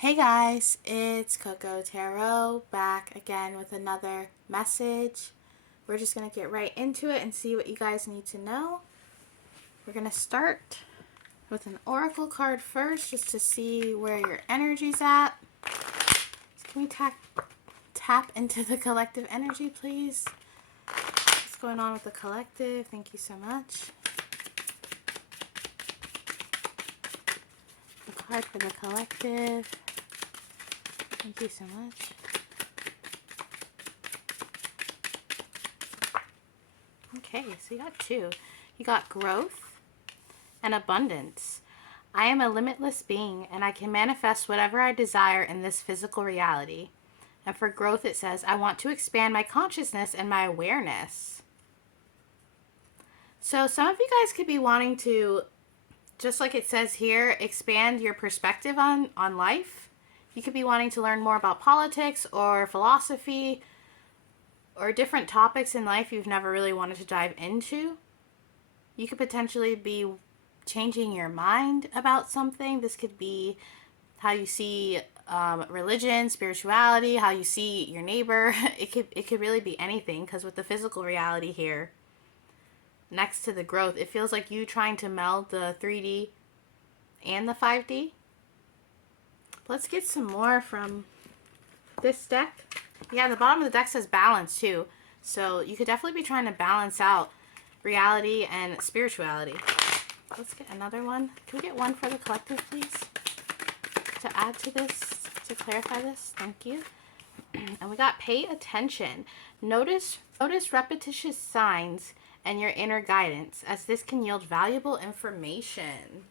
Hey guys, it's CocoaTarot back again with another message. We're just going to get right into it and see what you guys need to know. We're going to start with an oracle card first just to see where your energy's at. So can we tap into the collective energy, please? What's going on with the collective? Thank you so much. The card for the collective. Thank you so much. Okay, so you got two. You got growth and abundance. I am a limitless being and I can manifest whatever I desire in this physical reality. And for growth, it says, I want to expand my consciousness and my awareness. So some of you guys could be wanting to, just like it says here, expand your perspective on life. You could be wanting to learn more about politics or philosophy or different topics in life you've never really wanted to dive into. You could potentially be changing your mind about something. This could be how you see religion, spirituality, how you see your neighbor. It could really be anything, because with the physical reality here, next to the growth, it feels like you trying to meld the 3D and the 5D. Let's get some more from this deck. Yeah, the bottom of the deck says balance too. So you could definitely be trying to balance out reality and spirituality. Let's get another one. Can we get one for the collective, please? To add to this, to clarify this. Thank you. And we got pay attention. Notice repetitious signs and your inner guidance, as this can yield valuable information.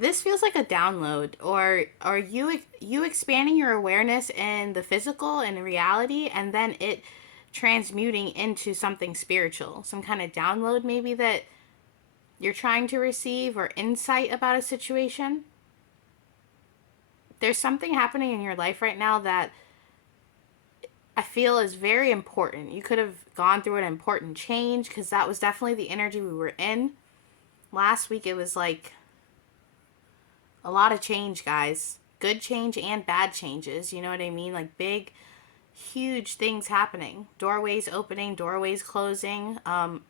This feels like a download, or you expanding your awareness in the physical and reality, and then it transmuting into something spiritual, some kind of download maybe that you're trying to receive, or insight about a situation. There's something happening in your life right now that I feel is very important. You could have gone through an important change, because that was definitely the energy we were in. Last week it was like a lot of change, guys. Good change and bad changes. You know what I mean? Like big, huge things happening. Doorways opening, doorways closing.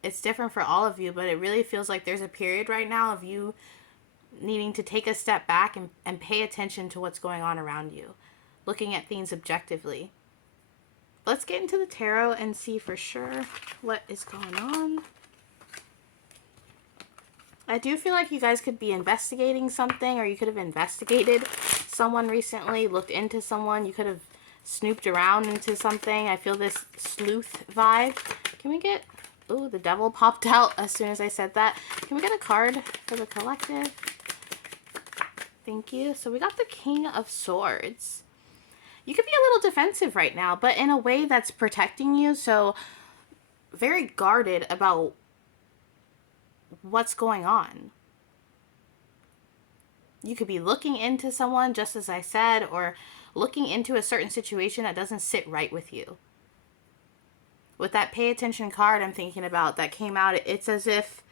It's different for all of you, but it really feels like there's a period right now of you needing to take a step back and pay attention to what's going on around you. Looking at things objectively. Let's get into the tarot and see for sure what is going on. I do feel like you guys could be investigating something, or you could have investigated someone recently, looked into someone. You could have snooped around into something. I feel this sleuth vibe. Can we get... Ooh, the devil popped out as soon as I said that. Can we get a card for the collective? Thank you. So we got the King of Swords. You could be a little defensive right now, but in a way that's protecting you. So very guarded about what's going on. You could be looking into someone, just as I said, or looking into a certain situation that doesn't sit right with you. With that pay attention card I'm thinking about that came out, it's as if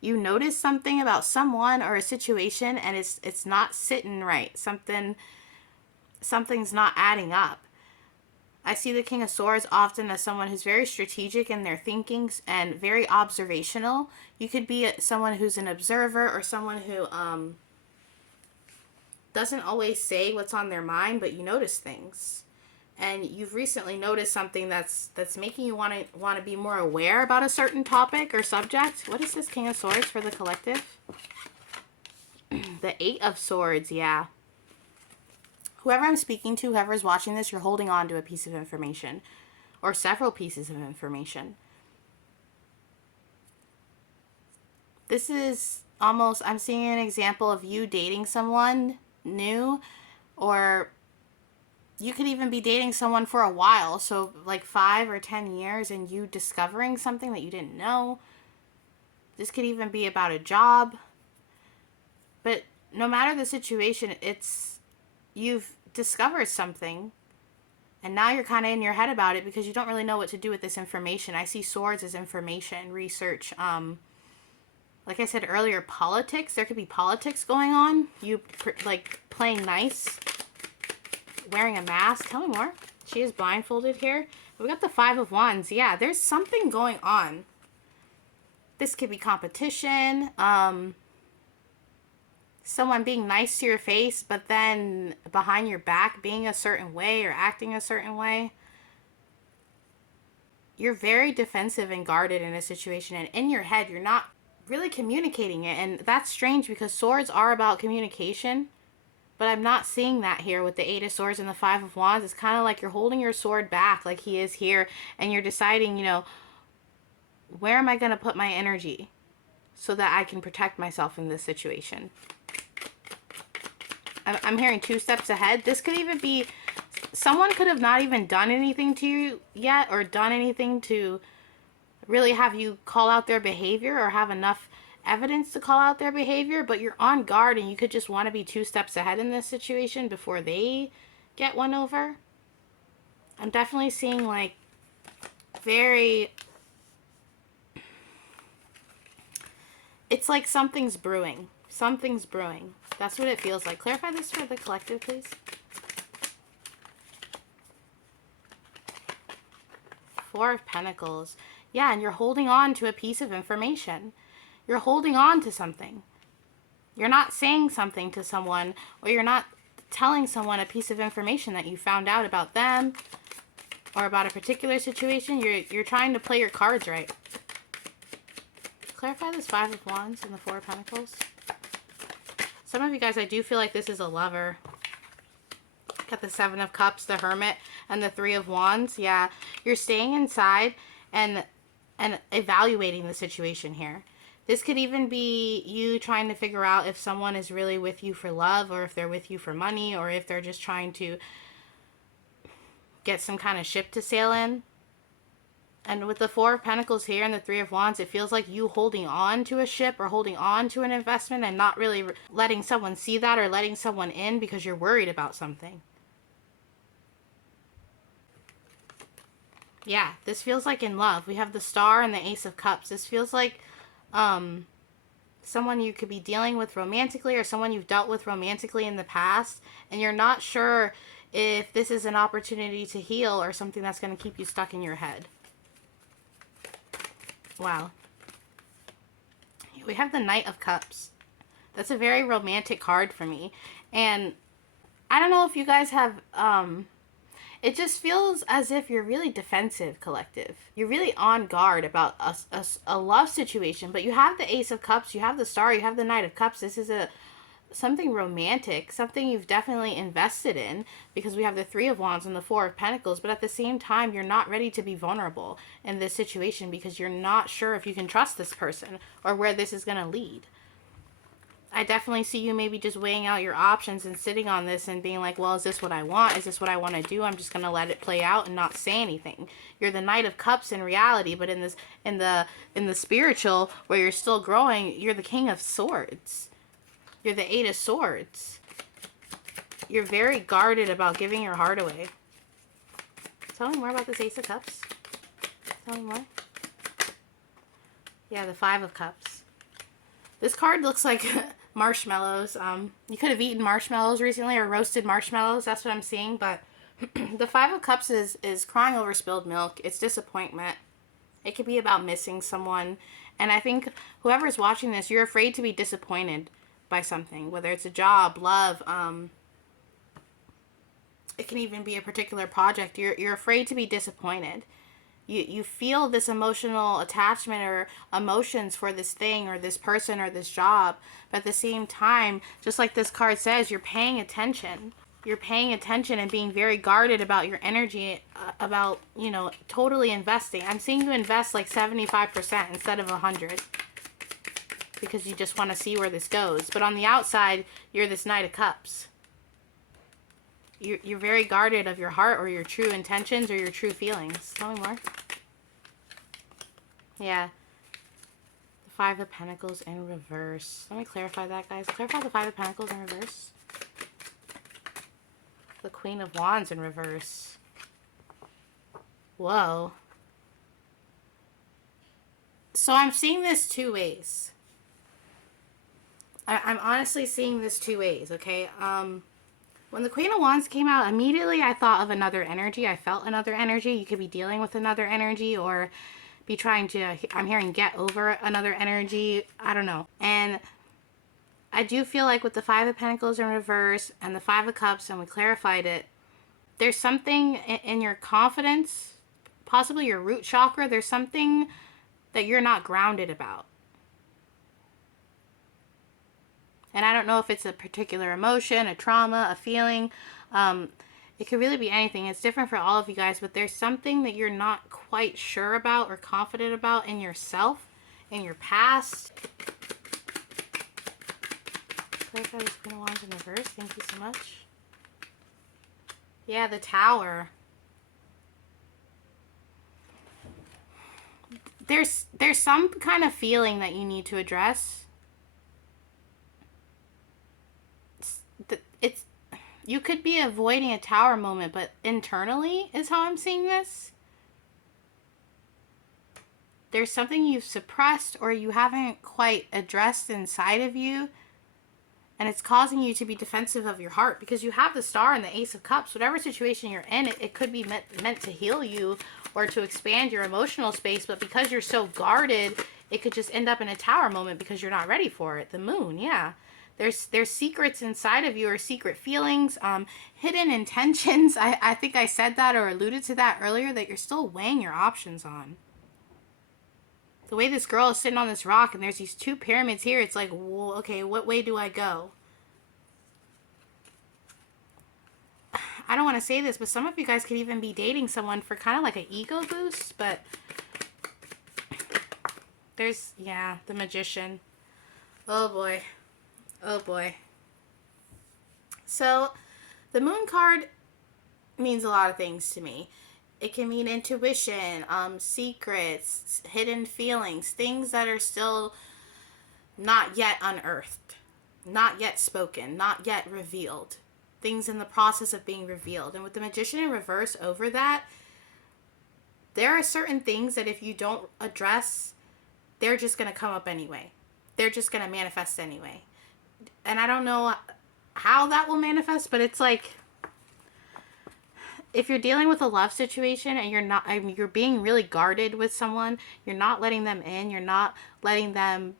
you notice something about someone or a situation and it's not sitting right. Something's not adding up. I see the King of Swords often as someone who's very strategic in their thinkings and very observational. You could be someone who's an observer, or someone who doesn't always say what's on their mind, but you notice things. And you've recently noticed something that's making you want to be more aware about a certain topic or subject. What is this King of Swords for the collective? The Eight of Swords, yeah. Whoever I'm speaking to, whoever's watching this, you're holding on to a piece of information, or several pieces of information. This is almost, I'm seeing an example of you dating someone new, or you could even be dating someone for a while, so like 5 or 10 years, and you discovering something that you didn't know. This could even be about a job. But no matter the situation, you've discovered something, and now you're kind of in your head about it because you don't really know what to do with this information. I see swords as information, research, like I said earlier, politics. There could be politics going on. You, like, playing nice, wearing a mask. Tell me more. She is blindfolded here. We got the Five of Wands. Yeah, there's something going on. This could be competition. Someone being nice to your face, but then behind your back being a certain way or acting a certain way. You're very defensive and guarded in a situation, and in your head you're not really communicating it. And that's strange because swords are about communication, but I'm not seeing that here with the Eight of Swords and the Five of Wands. It's kind of like you're holding your sword back like he is here, and you're deciding, you know, where am I going to put my energy so that I can protect myself in this situation. I'm hearing 2 steps ahead. This could even be, someone could have not even done anything to you yet, or done anything to really have you call out their behavior or have enough evidence to call out their behavior, but you're on guard and you could just want to be 2 steps ahead in this situation before they get one over. I'm definitely seeing like very, it's like something's brewing. Something's brewing. That's what it feels like. Clarify this for the collective, please. Four of Pentacles. Yeah, and you're holding on to a piece of information. You're holding on to something. You're not saying something to someone, or you're not telling someone a piece of information that you found out about them or about a particular situation. You're trying to play your cards right. Clarify this Five of Wands and the Four of Pentacles. Some of you guys, I do feel like this is a lover. Got the Seven of Cups, the Hermit, and the Three of Wands. Yeah, you're staying inside and evaluating the situation here. This could even be you trying to figure out if someone is really with you for love, or if they're with you for money, or if they're just trying to get some kind of ship to sail in. And with the Four of Pentacles here and the Three of Wands, it feels like you holding on to a ship or holding on to an investment and not really letting someone see that or letting someone in because you're worried about something. Yeah, this feels like in love. We have the Star and the Ace of Cups. This feels like someone you could be dealing with romantically, or someone you've dealt with romantically in the past, and you're not sure if this is an opportunity to heal or something that's going to keep you stuck in your head. Wow. We have the Knight of Cups. That's a very romantic card for me. And I don't know if you guys have, it just feels as if you're really defensive, collective. You're really on guard about a love situation, but you have the Ace of Cups, you have the Star, you have the Knight of Cups. This is something romantic, something you've definitely invested in, because we have the Three of Wands and the Four of Pentacles, but at the same time, you're not ready to be vulnerable in this situation because you're not sure if you can trust this person or where this is going to lead. I definitely see you maybe just weighing out your options and sitting on this and being like, well, is this what I want? Is this what I want to do? I'm just going to let it play out and not say anything. You're the Knight of Cups in reality, but in the spiritual, where you're still growing, you're the King of Swords. You're the Eight of Swords. You're very guarded about giving your heart away. Tell me more about this Ace of Cups. Tell me more. Yeah, the Five of Cups. This card looks like marshmallows. You could have eaten marshmallows recently, or roasted marshmallows. That's what I'm seeing. But the Five of Cups is crying over spilled milk. It's disappointment. It could be about missing someone. And I think whoever's watching this, you're afraid to be disappointed by something, whether it's a job, love, it can even be a particular project. You're afraid to be disappointed. You feel this emotional attachment or emotions for this thing or this person or this job, but at the same time, just like this card says, you're paying attention. You're paying attention and being very guarded about your energy, about, you know, totally investing. I'm seeing you invest like 75% instead of 100%. Because you just want to see where this goes. But on the outside, you're this Knight of Cups. You're very guarded of your heart or your true intentions or your true feelings. Tell me more. Yeah. The Five of Pentacles in reverse. Let me clarify that, guys. Clarify the Five of Pentacles in reverse. The Queen of Wands in reverse. Whoa. So I'm seeing this 2 ways. I'm honestly seeing this two ways, okay? When the Queen of Wands came out, immediately I thought of another energy. I felt another energy. You could be dealing with another energy or be trying to, I'm hearing get over another energy. I don't know. And I do feel like with the Five of Pentacles in reverse and the Five of Cups, and we clarified it, there's something in your confidence, possibly your root chakra. There's something that you're not grounded about. And I don't know if it's a particular emotion, a trauma, a feeling. It could really be anything. It's different for all of you guys, but there's something that you're not quite sure about or confident about in yourself, in your past. Clarify this Queen of Wands in reverse. Thank you so much. Yeah, the Tower. There's some kind of feeling that you need to address. It's you could be avoiding a Tower moment, but internally is how I'm seeing this. There's something you've suppressed or you haven't quite addressed inside of you, and it's causing you to be defensive of your heart, because you have the Star and the Ace of Cups. Whatever situation you're in, it could be meant to heal you or to expand your emotional space, but because you're so guarded, it could just end up in a Tower moment because you're not ready for it. The Moon, yeah. There's secrets inside of you, or secret feelings, hidden intentions. I think I said that or alluded to that earlier, that you're still weighing your options on. The way this girl is sitting on this rock and there's these two pyramids here, it's like, well, okay, what way do I go? I don't want to say this, but some of you guys could even be dating someone for kind of like an ego boost, but there's, yeah, the Magician. Oh boy. Oh boy. So, the Moon card means a lot of things to me. It can mean intuition, secrets, hidden feelings, things that are still not yet unearthed, not yet spoken, not yet revealed. Things in the process of being revealed. And with the Magician in reverse over that, there are certain things that if you don't address, they're just going to come up anyway. They're just going to manifest anyway. And I don't know how that will manifest, but it's like, if you're dealing with a love situation and you're being really guarded with someone, you're not letting them in, you're not letting them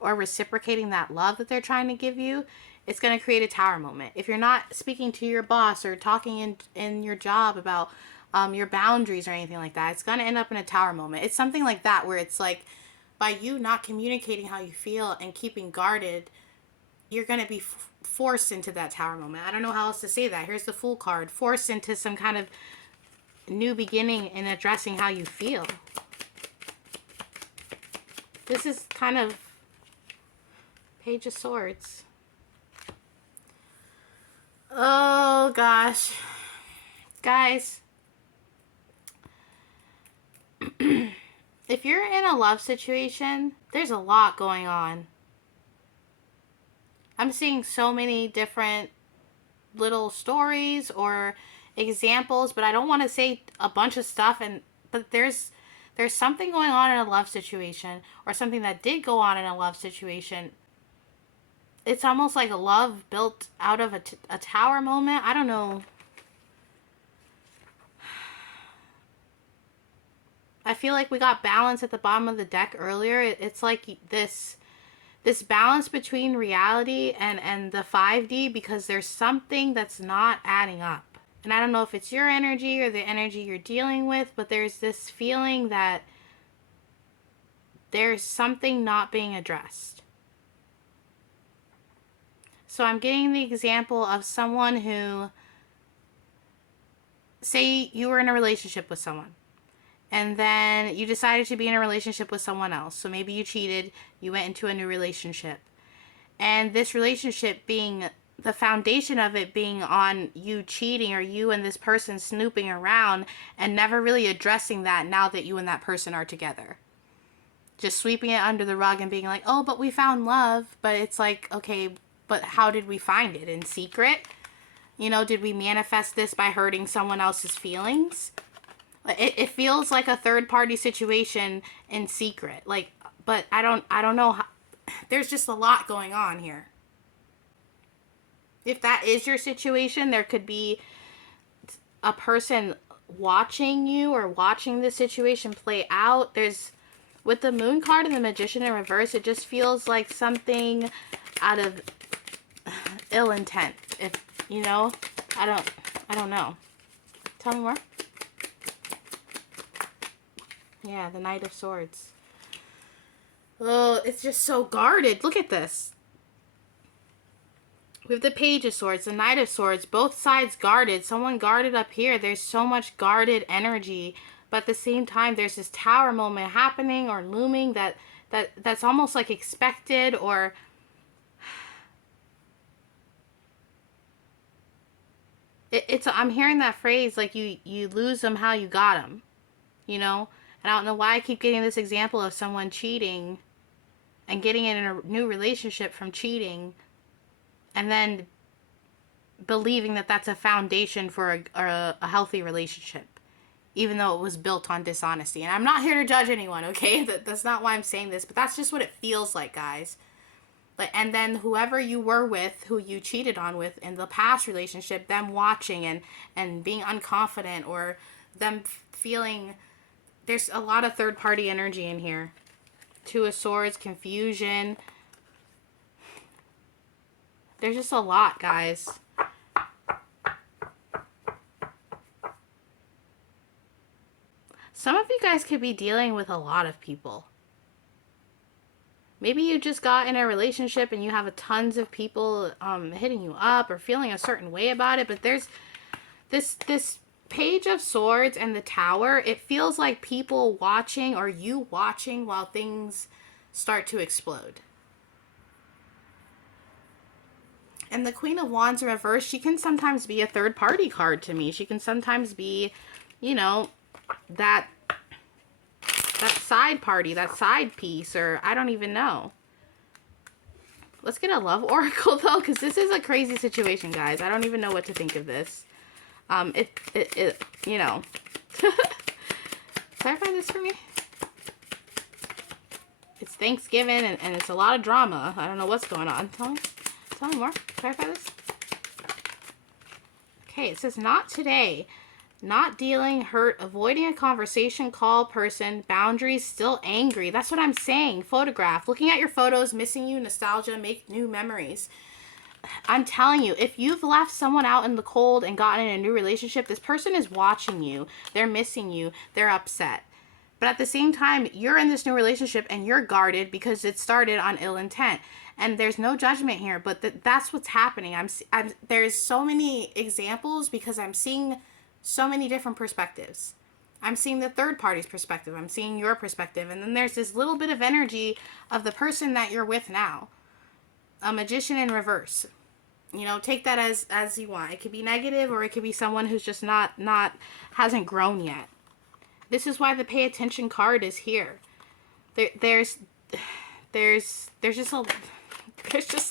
or reciprocating that love that they're trying to give you, it's going to create a Tower moment. If you're not speaking to your boss or talking in your job about your boundaries or anything like that, it's going to end up in a Tower moment. It's something like that, where it's like, by you not communicating how you feel and keeping guarded, you're going to be forced into that Tower moment. I don't know how else to say that. Here's the Fool card. Forced into some kind of new beginning in addressing how you feel. This is kind of Page of Swords. Oh, gosh. Guys. If you're in a love situation, there's a lot going on. I'm seeing so many different little stories or examples, but I don't want to say a bunch of stuff. But there's something going on in a love situation, or something that did go on in a love situation. It's almost like a love built out of a Tower moment. I don't know. I feel like we got balance at the bottom of the deck earlier. It's like this balance between reality and the 5D, because there's something that's not adding up. And I don't know if it's your energy or the energy you're dealing with, but there's this feeling that there's something not being addressed. So I'm getting the example of someone who, say you were in a relationship with someone, and then you decided to be in a relationship with someone else. So maybe you cheated, you went into a new relationship. And this relationship being, the foundation of it being on you cheating, or you and this person snooping around and never really addressing that now that you and that person are together. Just sweeping it under the rug and being like, oh, but we found love. But it's like, okay, but how did we find it? In secret? You know, did we manifest this by hurting someone else's feelings? It feels like a third party situation in secret. Like, but I don't know how, there's just a lot going on here. If that is your situation, there could be a person watching you or watching the situation play out. There's, with the Moon card and the Magician in reverse, it just feels like something out of ill intent. If, you know, I don't know. Tell me more. Yeah, the Knight of Swords. Oh, it's just so guarded. Look at this. We have the Page of Swords, the Knight of Swords, both sides guarded. Someone guarded up here. There's so much guarded energy. But at the same time, there's this Tower moment happening or looming that's almost like expected, or it's I'm hearing that phrase like you lose them how you got them, you know? And I don't know why I keep getting this example of someone cheating and getting in a new relationship from cheating, and then believing that that's a foundation for a healthy relationship, even though it was built on dishonesty. And I'm not here to judge anyone, okay? That's not why I'm saying this, but that's just what it feels like, guys. Like, and then whoever you were with, who you cheated on with in the past relationship, them watching and being unconfident, or them feeling, there's a lot of third party energy in here. Two of Swords, confusion. There's just a lot, guys. Some of you guys could be dealing with a lot of people. Maybe you just got in a relationship and you have tons of people hitting you up or feeling a certain way about it. But there's this Page of Swords and the Tower. It feels like people watching, or you watching, while things start to explode. And the Queen of Wands in reverse, she can sometimes be a third party card to me. She can sometimes be, you know, that side party, that side piece, or I don't even know. Let's get a love oracle though, because this is a crazy situation, guys. I don't even know what to think of this. You know. Clarify this for me. It's Thanksgiving and it's a lot of drama. I don't know what's going on. Tell me more. Clarify this. Okay, it says not today. Not dealing, hurt, avoiding a conversation, call, person, boundaries, still angry. That's what I'm saying. Photograph. Looking at your photos, missing you, nostalgia, make new memories. I'm telling you, if you've left someone out in the cold and gotten in a new relationship, this person is watching you. They're missing you. They're upset. But at the same time, you're in this new relationship and you're guarded because it started on ill intent. And there's no judgment here, but that's what's happening. There's so many examples because I'm seeing so many different perspectives. I'm seeing the third party's perspective. I'm seeing your perspective. And then there's this little bit of energy of the person that you're with now. A Magician in reverse. You know, take that as you want. It could be negative, or it could be someone who's just hasn't grown yet. This is why the pay attention card is here. There's just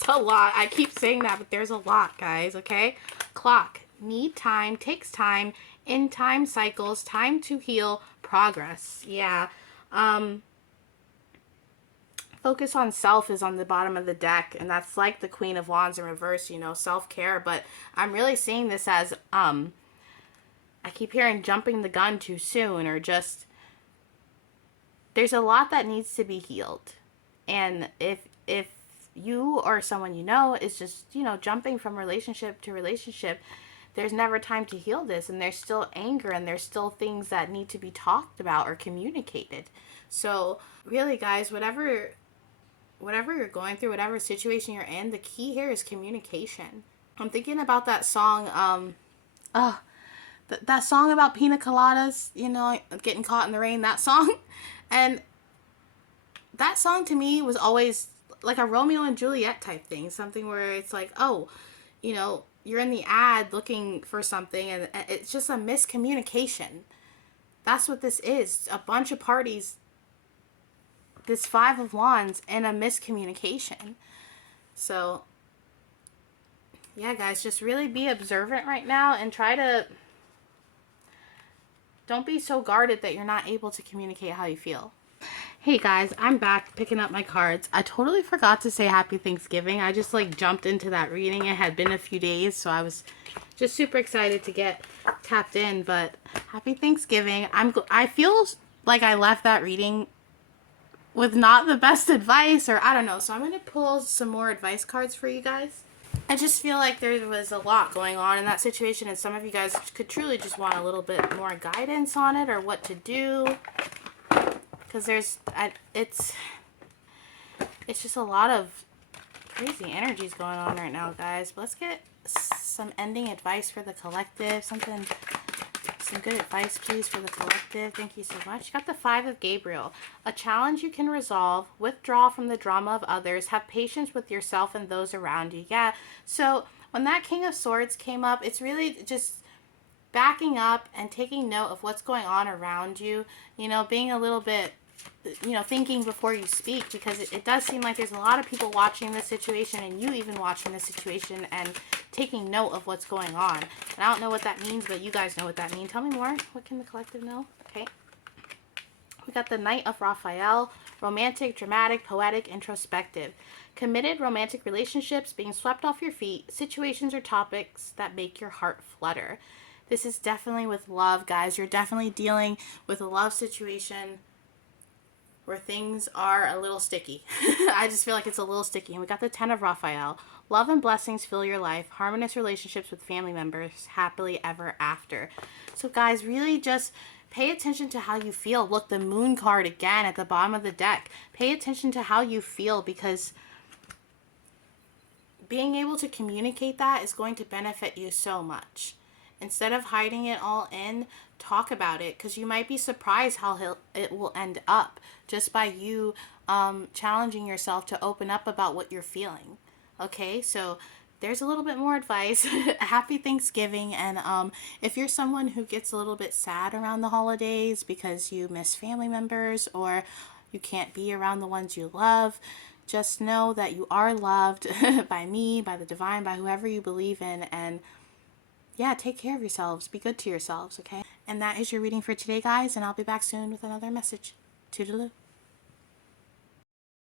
a lot. I keep saying that, but there's a lot, guys, okay? Clock. Need time, takes time, in time cycles, time to heal, progress. Yeah. Focus on self is on the bottom of the deck, and that's like the Queen of Wands in reverse, you know, self-care. But I'm really seeing this as, I keep hearing jumping the gun too soon, or just, there's a lot that needs to be healed. And if you or someone you know is just, you know, jumping from relationship to relationship, there's never time to heal this, and there's still anger, and there's still things that need to be talked about or communicated. So really, guys, whatever you're going through, whatever situation you're in, the key here is communication. I'm thinking about that song, that song about pina coladas, you know, getting caught in the rain, that song. And that song to me was always like a Romeo and Juliet type thing, something where it's like, oh, you know, you're in the ad looking for something, and it's just a miscommunication. That's what this is. A bunch of parties, this Five of Wands, and a miscommunication. So, yeah, guys, just really be observant right now and try to, don't be so guarded that you're not able to communicate how you feel. Hey guys, I'm back picking up my cards. I totally forgot to say Happy Thanksgiving. I just like jumped into that reading. It had been a few days, so I was just super excited to get tapped in. But Happy Thanksgiving. I feel like I left that reading with not the best advice, or I don't know. So I'm gonna pull some more advice cards for you guys. I just feel like there was a lot going on in that situation, and some of you guys could truly just want a little bit more guidance on it or what to do. Because it's just a lot of crazy energies going on right now, guys. But let's get some ending advice for the collective. Some good advice, please, for the collective. Thank you so much. You got the Five of Gabriel. A challenge you can resolve. Withdraw from the drama of others. Have patience with yourself and those around you. Yeah. So when that King of Swords came up, it's really just backing up and taking note of what's going on around you. You know, being a little bit, thinking before you speak, because it does seem like there's a lot of people watching this situation, and you even watching this situation and taking note of what's going on. And I don't know what that means, but you guys know what that means. Tell me more. What can the collective know? Okay. We got the Knight of Raphael. Romantic, dramatic, poetic, introspective. Committed romantic relationships, being swept off your feet, situations or topics that make your heart flutter. This is definitely with love, guys. You're definitely dealing with a love situation where things are a little sticky. I just feel like it's a little sticky. And we got the Ten of Raphael. Love and blessings fill your life. Harmonious relationships with family members. Happily ever after. So guys, really just pay attention to how you feel. Look, the Moon card again at the bottom of the deck. Pay attention to how you feel, because being able to communicate that is going to benefit you so much. Instead of hiding it all in, talk about it, because you might be surprised how it will end up just by you challenging yourself to open up about what you're feeling. Okay, so there's a little bit more advice. Happy Thanksgiving. And if you're someone who gets a little bit sad around the holidays because you miss family members or you can't be around the ones you love, just know that you are loved by me, by the divine, by whoever you believe in. And yeah, take care of yourselves. Be good to yourselves, okay? And that is your reading for today, guys. And I'll be back soon with another message. Toodaloo.